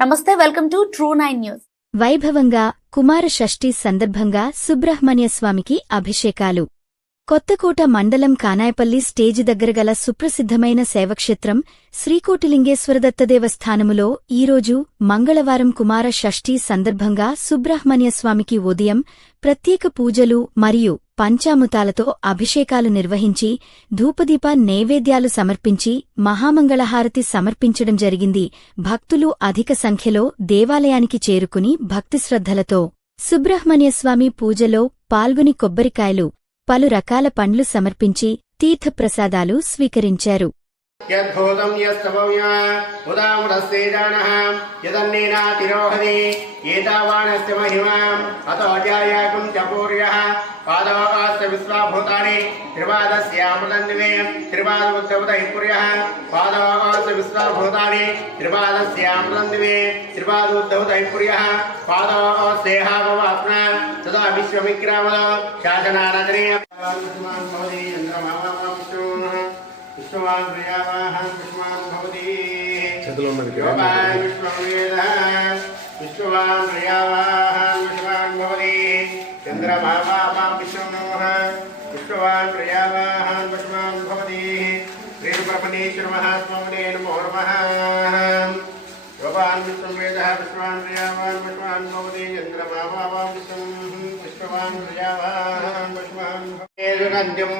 నమస్తే, welcome to True9 news. వైభవంగా కుమార షష్ఠి సందర్భంగా సుబ్రహ్మణ్యస్వామికి అభిషేకాలు. కొత్తకోట మండలం కానాయపల్లి స్టేజి దగ్గరగల సుప్రసిద్ధమైన శైవక్షేత్రం శ్రీకోటిలింగేశ్వరదత్తదేవస్థానములో ఈరోజు మంగళవారం కుమార షష్ఠి సందర్భంగా సుబ్రహ్మణ్యస్వామికి ఉదయం ప్రత్యేక పూజలు మరియు పంచామృతాలతో అభిషేకాలు నిర్వహించి ధూపదీప నైవేద్యాలు సమర్పించి మహామంగళహారతి సమర్పించడం జరిగింది. భక్తులు అధిక సంఖ్యలో దేవాలయానికి చేరుకుని భక్తిశ్రద్ధలతో సుబ్రహ్మణ్యస్వామి పూజలో పాల్గొని కొబ్బరికాయలు, పలు రకాల పండ్లు సమర్పించి తీర్థప్రసాదాలు స్వీకరించారు. యద్భూతం యస్తభవ్యా ఉదాముడస్తే జానః యదన్నేనాతిరోహది ఏతావానస్య మహిమాం అతో అధ్యాయాకం చ పూర్యః పాదవాకాస్య విశ్వాభూతాని త్రిపాదస్యామృతన్నివే త్రిపాదముద్దవతై పుర్యః పాదవాకాస్య విశ్వాభూతాని త్రిపాదస్యామృతన్నివే త్రిపాదముద్దవతై పుర్యః పాదవాకాస్యేహాభవాత్మ తదా విశ్వమిక్రామలో శాసనానదనే విశ్వవాన్ ప్రియావాహం విశ్వాన్ భవతి యోగాయ విశ్వం వేదః విశ్వవాన్ ప్రియావాహం విశ్వాన్ భవతి చంద్రమావాపాం విశ్వం నమః విశ్వవాన్ ప్రియావాహం విశ్వాన్ భవతి శ్రీప్రపణేశ్వర మహాత్మనే నమో నమః యోగాన్ విశ్వం వేదః విశ్వాన్ ప్రియావాహం విశ్వాన్ భవతి చంద్రమావాపాం విశ్వవాన్ ప్రియావాహం విశ్వాన్ భవతి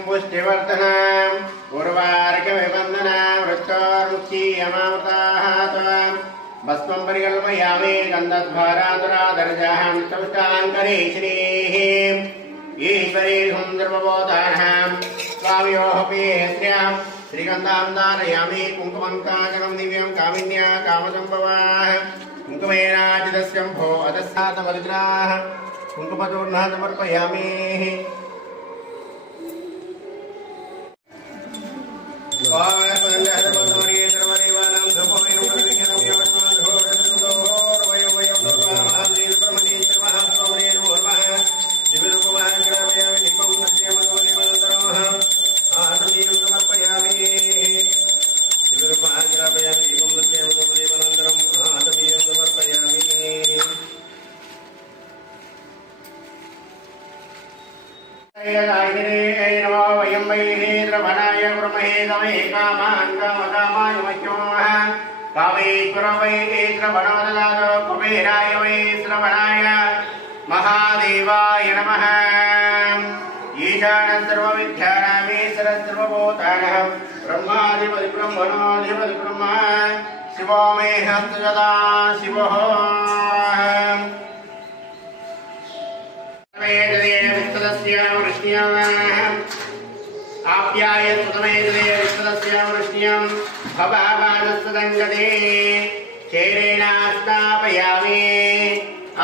పుష్టివర్ధనం పూర్వార్కవిబంధన వృక్షోర్ముక్షీయమామృతాః భస్మం పరికల్పయామి గంధద్వారాదురాదర్జాం చౌష్టాంకరేశ్రీః ఈశ్వరీ సుందరబోధానాం స్వామియోః పేత్ర్యాం శ్రీగంధాం దారయామి కుంకుమం కాకరం దివ్యం కామిన్యా కామసంభవాః కుంకుమేనాచితస్యంభో అతస్సాతమరిద్రాః కుంకుమచూర్ణः సమర్పయామి. कामेश्वर वै श्रवणोदलादो कुबेराय वै श्रवणाय महादेवाय नमः. ईशान सर्वविद्यानामीश्वर सर्वभूतानः ब्रह्माधिपति ब्रह्मणोऽधिपति ब्रह्म शिवो मे हस्तु सदा शिवः. आप्याय सुतमेदे विश्वदस्यां वृष्ण्यं भवावानस्तदङ्गते चेरेणास्तापयामि.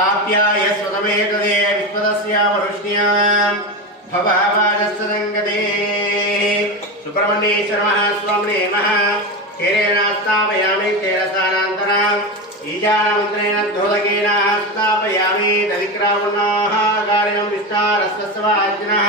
आप्याय सुतमेदे विश्वदस्यां वृष्ण्यं भवावानस्तदङ्गते सुब्रह्मण्येश्वर महास्वामिने नमः. चेरेणास्तापयामि चेरस्थानान्तरम् ईशानमन्त्रेण धोदकेन स्थापयामि. दधिक्रावणाः कार्यं विस्तारस्तस्वाज्ञः